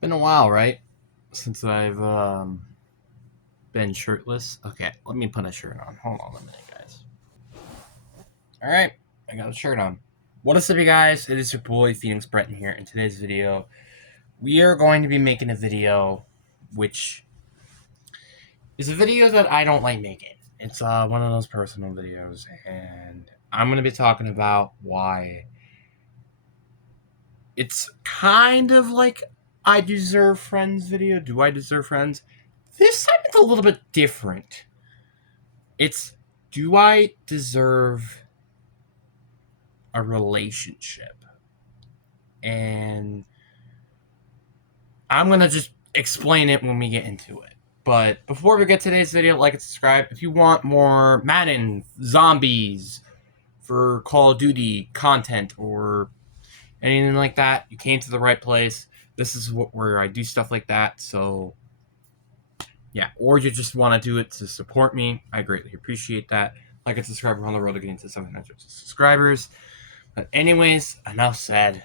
Been a while, right? Since I've been shirtless. Okay, let me put a shirt on. Hold on a minute, guys. All right, I got a shirt on. What is up, you guys? It is your boy Phoenix Breton here. In today's video, we are going to be making a video, which is a video that I don't like making. It's one of those personal videos, and I'm going to be talking about why it's kind of like I deserve friends video. Do I deserve friends? This time it's a little bit different. It's, do I deserve a relationship? And I'm going to just explain it when we get into it. But before we get to today's video, like and subscribe. If you want more Madden, zombies, for Call of Duty content, or anything like that, you came to the right place. This is where I do stuff like that. So, yeah. Or you just want to do it to support me. I greatly appreciate that. Like and subscribe. We're on the road to getting to 700 subscribers. But anyways, enough said.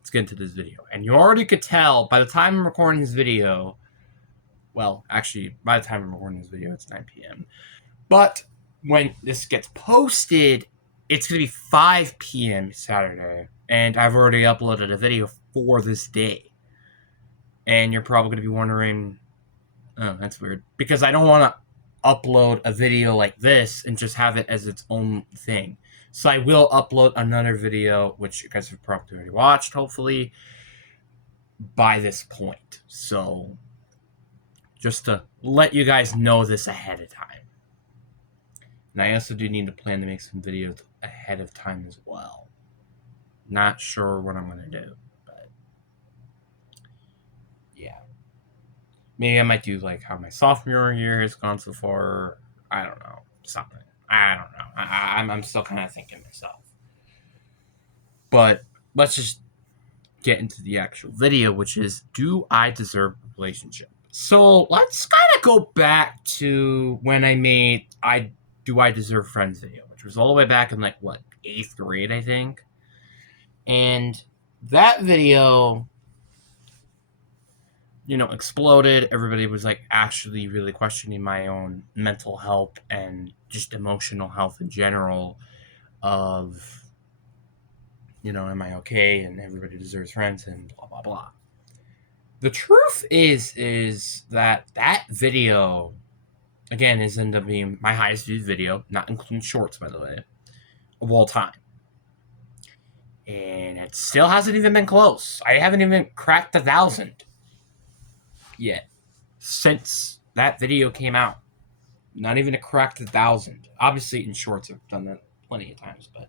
Let's get into this video. And you already could tell by the time I'm recording this video, well, actually, by the time I'm recording this video, it's 9 p.m. But when this gets posted, it's going to be 5 p.m. Saturday. And I've already uploaded a video for this day. And you're probably going to be wondering, oh, that's weird. Because I don't want to upload a video like this and just have it as its own thing. So I will upload another video, which you guys have probably already watched, hopefully, by this point. So just to let you guys know this ahead of time. And I also do need to plan to make some videos ahead of time as well. Not sure what I'm going to do, but yeah. Maybe I might do like how my sophomore year has gone so far. I don't know. Something. I don't know. I'm still kind of thinking myself. But let's just get into the actual video, which is, do I deserve a relationship? So let's kind of go back to when I made Do I Deserve Friends video, which was all the way back in, like, what, 8th grade, I think. And that video, exploded. Everybody was, like, actually really questioning my own mental health and just emotional health in general of, am I okay? And everybody deserves friends and blah, blah, blah. The truth is that video, again, is ended up being my highest viewed video, not including shorts, by the way, of all time. And it still hasn't even been close. I haven't even cracked 1,000 yet since that video came out. Not even cracked 1,000. Obviously, in shorts, I've done that plenty of times, but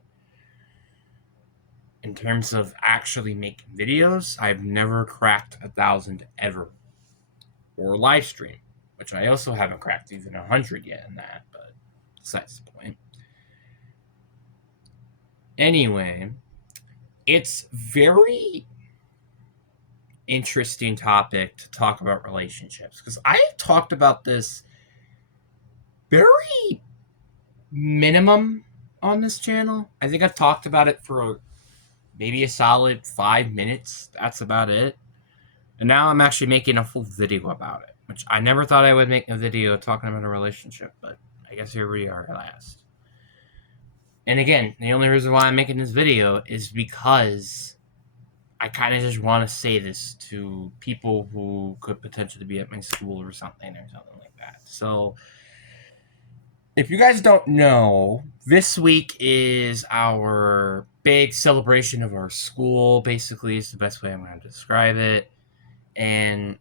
in terms of actually making videos, I've never cracked 1,000 ever. Or live stream, which I also haven't cracked even 100 yet in that, but besides the point. Anyway, it's very interesting topic to talk about relationships, because I talked about this very minimum on this channel. I think I've talked about it for maybe a solid 5 minutes. That's about it. And now I'm actually making a full video about it, which I never thought I would make a video talking about a relationship, but I guess here we are at last. And again, the only reason why I'm making this video is because I kind of just want to say this to people who could potentially be at my school or something like that. So, if you guys don't know, this week is our big celebration of our school, basically, is the best way I'm going to describe it. And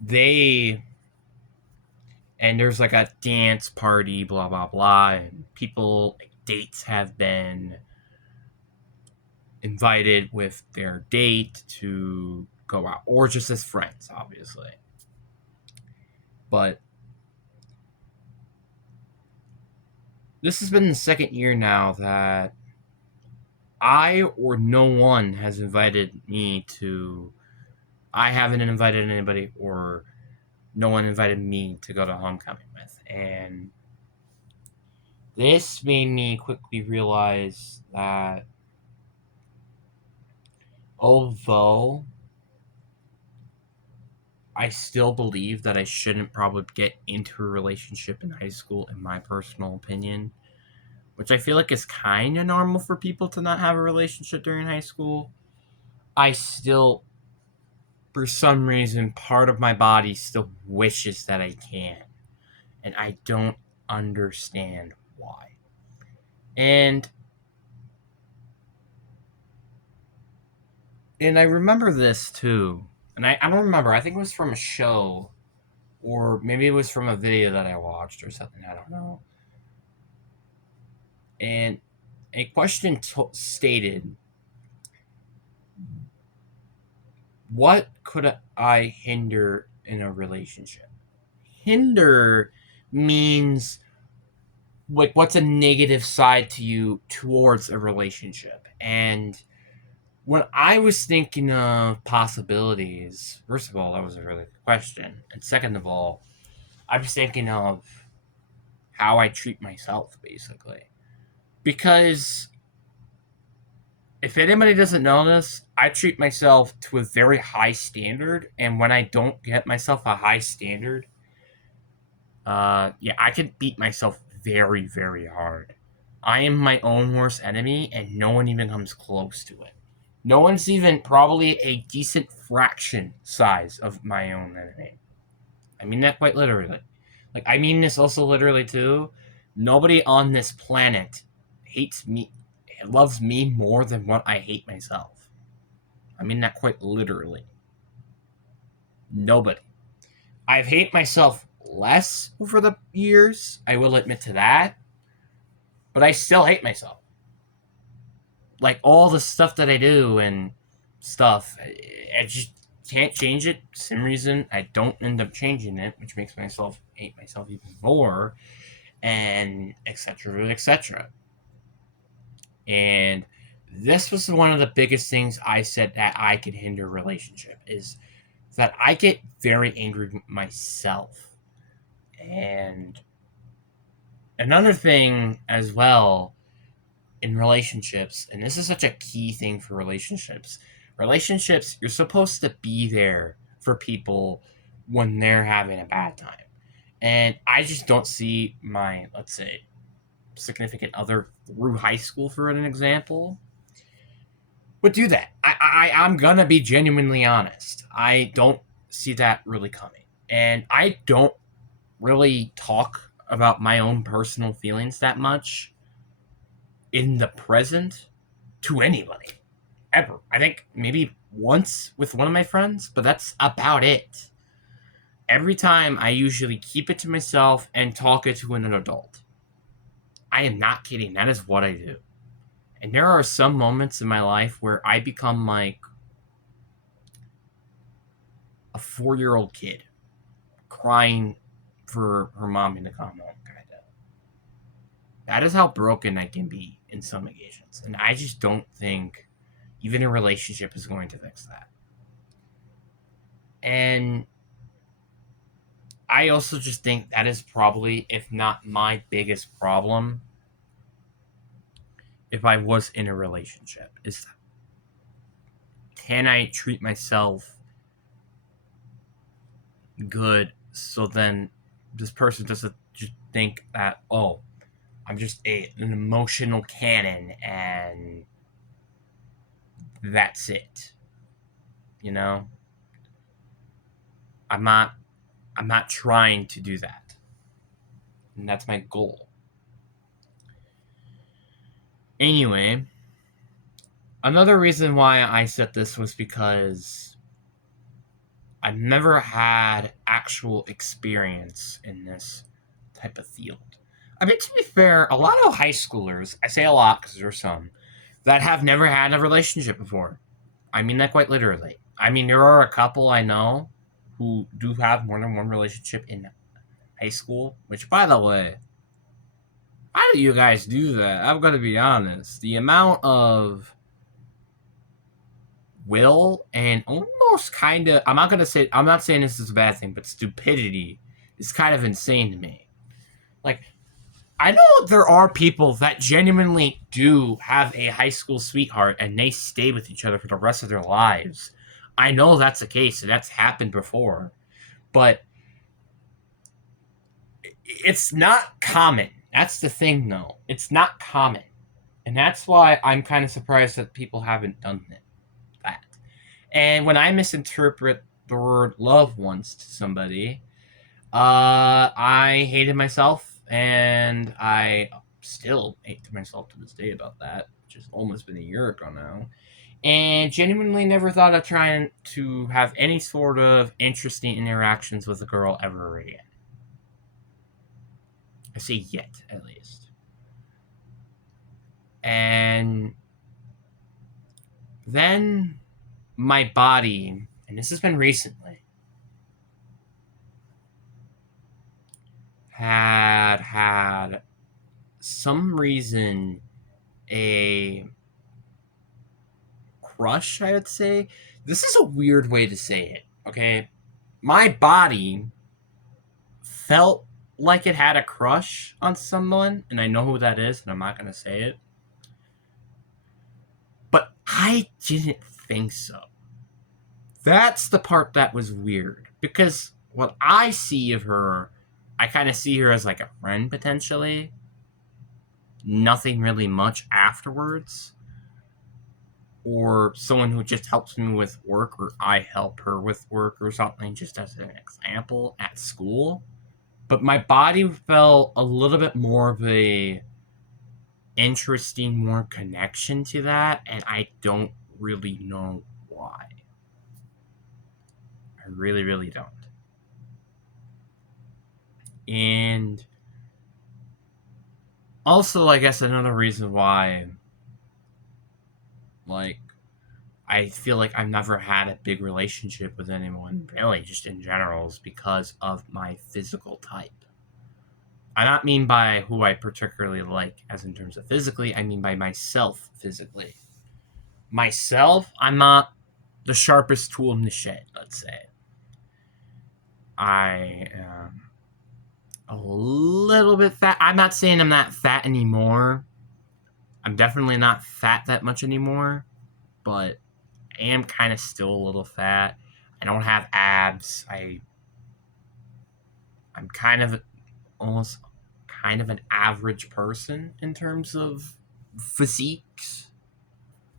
there's like a dance party, blah, blah, blah, and people, like, dates have been invited with their date to go out, or just as friends, obviously. But this has been the second year now that I or no one has invited me to. I haven't invited anybody, or no one invited me to go to homecoming with. And this made me quickly realize that Although I still believe that I shouldn't probably get into a relationship in high school, in my personal opinion, which I feel like is kind of normal for people to not have a relationship during high school. I still, for some reason, part of my body still wishes that I can. And I don't understand why. And I remember this too. And I don't remember. I think it was from a show. Or maybe it was from a video that I watched or something. I don't know. And a question stated, what could I hinder in a relationship? Hinder means like what's a negative side to you towards a relationship. And when I was thinking of possibilities, first of all, that was a really good question. And second of all, I was thinking of how I treat myself, basically. Because if anybody doesn't know this, I treat myself to a very high standard. And when I don't get myself a high standard, I could beat myself very, very hard. I am my own worst enemy, and no one even comes close to it. No one's even probably a decent fraction size of my own enemy. I mean that quite literally. Like, I mean this also literally too. Nobody on this planet hates me, loves me more than what I hate myself. I mean that quite literally. Nobody. I've hated myself less over the years, I will admit to that. But I still hate myself. Like, all the stuff that I do and stuff, I just can't change it. For some reason, I don't end up changing it, which makes myself hate myself even more, and etc., etc. And this was one of the biggest things I said that I could hinder a relationship, is that I get very angry with myself. And another thing as well in relationships, and this is such a key thing for relationships, you're supposed to be there for people when they're having a bad time. And I just don't see my, let's say, significant other through high school, for an example, would do that. I'm gonna be genuinely honest. I don't see that really coming. And I don't really talk about my own personal feelings that much in the present to anybody ever. I think maybe once with one of my friends, but that's about it. Every time I usually keep it to myself and talk it to an adult. I am not kidding. That is what I do. And there are some moments in my life where I become like a 4-year-old kid crying for her mommy to come home, kind of. That is how broken I can be in some occasions. And I just don't think even a relationship is going to fix that. And I also just think that is probably, if not my biggest problem, if I was in a relationship, is can I treat myself good so then this person doesn't just think that, oh, I'm just an emotional cannon and that's it. You know? I'm not trying to do that. And that's my goal. Anyway, another reason why I said this was because I've never had actual experience in this type of field. I mean, to be fair, a lot of high schoolers, I say a lot because there are some, that have never had a relationship before. I mean that quite literally. I mean, there are a couple I know who do have more than one relationship in high school, which, by the way, how do you guys do that? I'm going to be honest. The amount of will and almost kind of, I'm not saying this is a bad thing, but stupidity is kind of insane to me. Like, I know there are people that genuinely do have a high school sweetheart and they stay with each other for the rest of their lives. I know that's the case, and that's happened before. But it's not common. That's the thing, though. It's not common. And that's why I'm kind of surprised that people haven't done that. And when I misinterpret the word love once to somebody, I hated myself, and I still hate myself to this day about that, which has almost been a year ago now. And genuinely never thought of trying to have any sort of interesting interactions with a girl ever again. I say yet, at least. And then my body, and this has been recently, had some reason a crush, I would say. This is a weird way to say it, okay? My body felt like it had a crush on someone, and I know who that is, and I'm not going to say it. But I didn't think so. That's the part that was weird, because what I see of her, I kind of see her as like a friend potentially. Nothing really much afterwards. Or someone who just helps me with work, or I help her with work or something, just as an example, at school. But my body felt a little bit more of a interesting, more connection to that, and I don't really know why. I really, really don't. And also, I guess another reason why, like, I feel like I've never had a big relationship with anyone, really, just in general, is because of my physical type. I not mean by who I particularly like, as in terms of physically, I mean by myself physically. Myself, I'm not the sharpest tool in the shed, let's say. I am a little bit fat. I'm not saying I'm not fat anymore. I'm definitely not fat that much anymore, but I am kind of still a little fat. I don't have abs. I'm kind of almost kind of an average person in terms of physiques.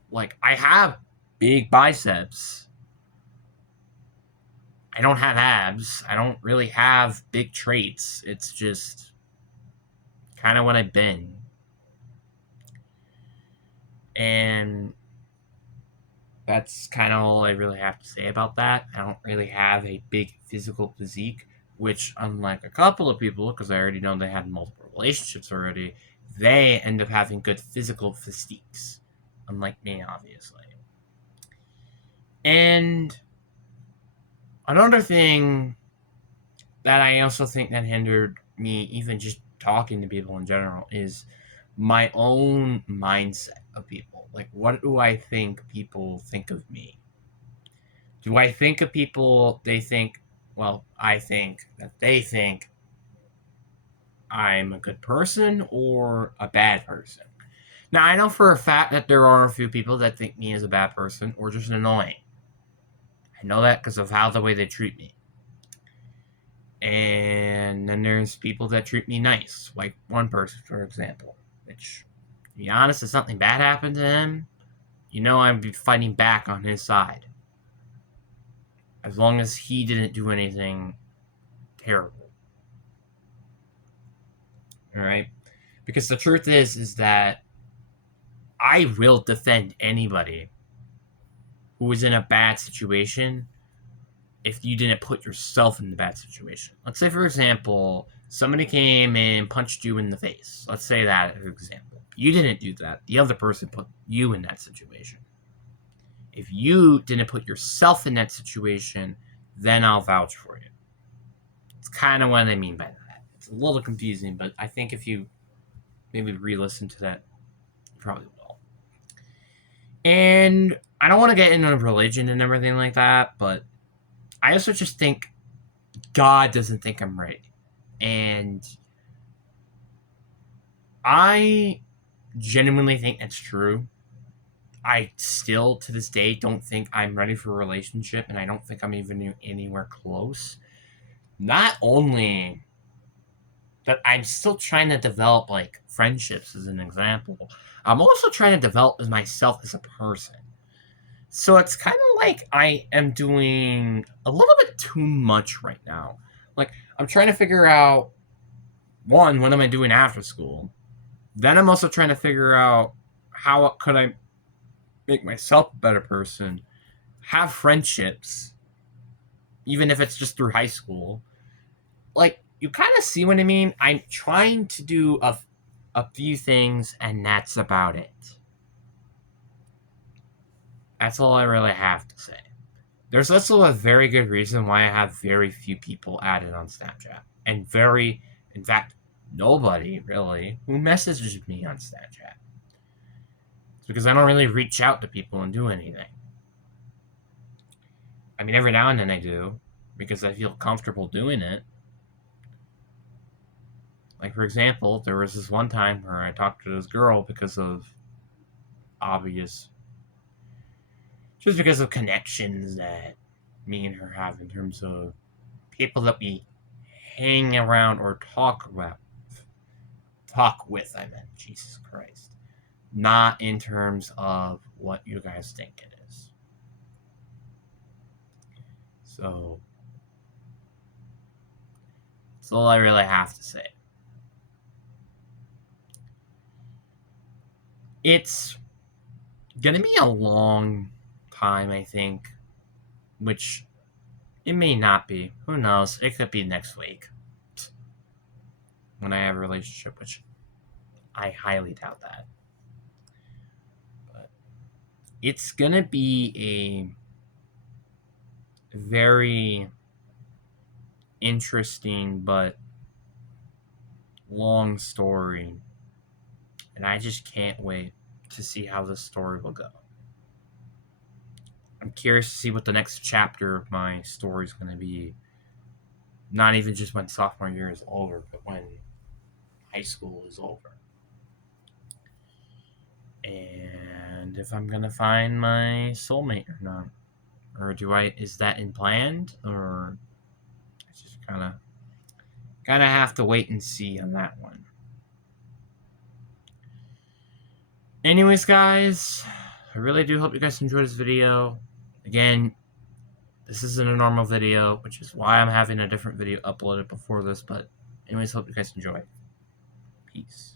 Like, I have big biceps. I don't have abs. I don't really have big traits. It's just kind of what I've been. And that's kind of all I really have to say about that. I don't really have a big physical physique, which, unlike a couple of people, because I already know they had multiple relationships already, they end up having good physical physiques, unlike me, obviously. And another thing that I also think that hindered me even just talking to people in general is my own mindset of people. Like, what do I think people think of me? Do I think of people, they think, well, I think that they think I'm a good person or a bad person? Now, I know for a fact that there are a few people that think me as a bad person or just annoying. I know that because of how the way they treat me. And then there's people that treat me nice, like one person, for example, which, to be honest, if something bad happened to him, you know I'd be fighting back on his side. As long as he didn't do anything terrible. Alright? Because the truth is that I will defend anybody who is in a bad situation if you didn't put yourself in the bad situation. Let's say, for example, somebody came and punched you in the face. Let's say that as an example. You didn't do that. The other person put you in that situation. If you didn't put yourself in that situation, then I'll vouch for you. It's kind of what I mean by that. It's a little confusing, but I think if you maybe re-listen to that, you probably will. And I don't want to get into religion and everything like that, but I also just think God doesn't think I'm right. And I genuinely think that's true. I still, to this day, don't think I'm ready for a relationship, and I don't think I'm even anywhere close. Not only that, I'm still trying to develop, like, friendships as an example. I'm also trying to develop myself as a person. So it's kind of like I am doing a little bit too much right now. Like, I'm trying to figure out, one, what am I doing after school? Then I'm also trying to figure out how could I make myself a better person, have friendships, even if it's just through high school. Like, you kind of see what I mean? I'm trying to do a few things, and that's about it. That's all I really have to say. There's also a very good reason why I have very few people added on Snapchat. And in fact, nobody really who messages me on Snapchat. It's because I don't really reach out to people and do anything. I mean, every now and then I do, because I feel comfortable doing it. Like, for example, there was this one time where I talked to this girl because of just because of connections that me and her have in terms of people that we hang around or talk with, I meant. Jesus Christ. Not in terms of what you guys think it is. So, that's all I really have to say. It's gonna be a long time, I think, which it may not be. Who knows? It could be next week when I have a relationship, which I highly doubt that. But it's gonna be a very interesting but long story, and I just can't wait to see how this story will go. I'm curious to see what the next chapter of my story is going to be. Not even just when sophomore year is over, but when high school is over. And if I'm going to find my soulmate or not. Or is that in planned? Or I just kind of have to wait and see on that one. Anyways, guys, I really do hope you guys enjoyed this video. Again, this isn't a normal video, which is why I'm having a different video uploaded before this. But anyways, hope you guys enjoy. Peace.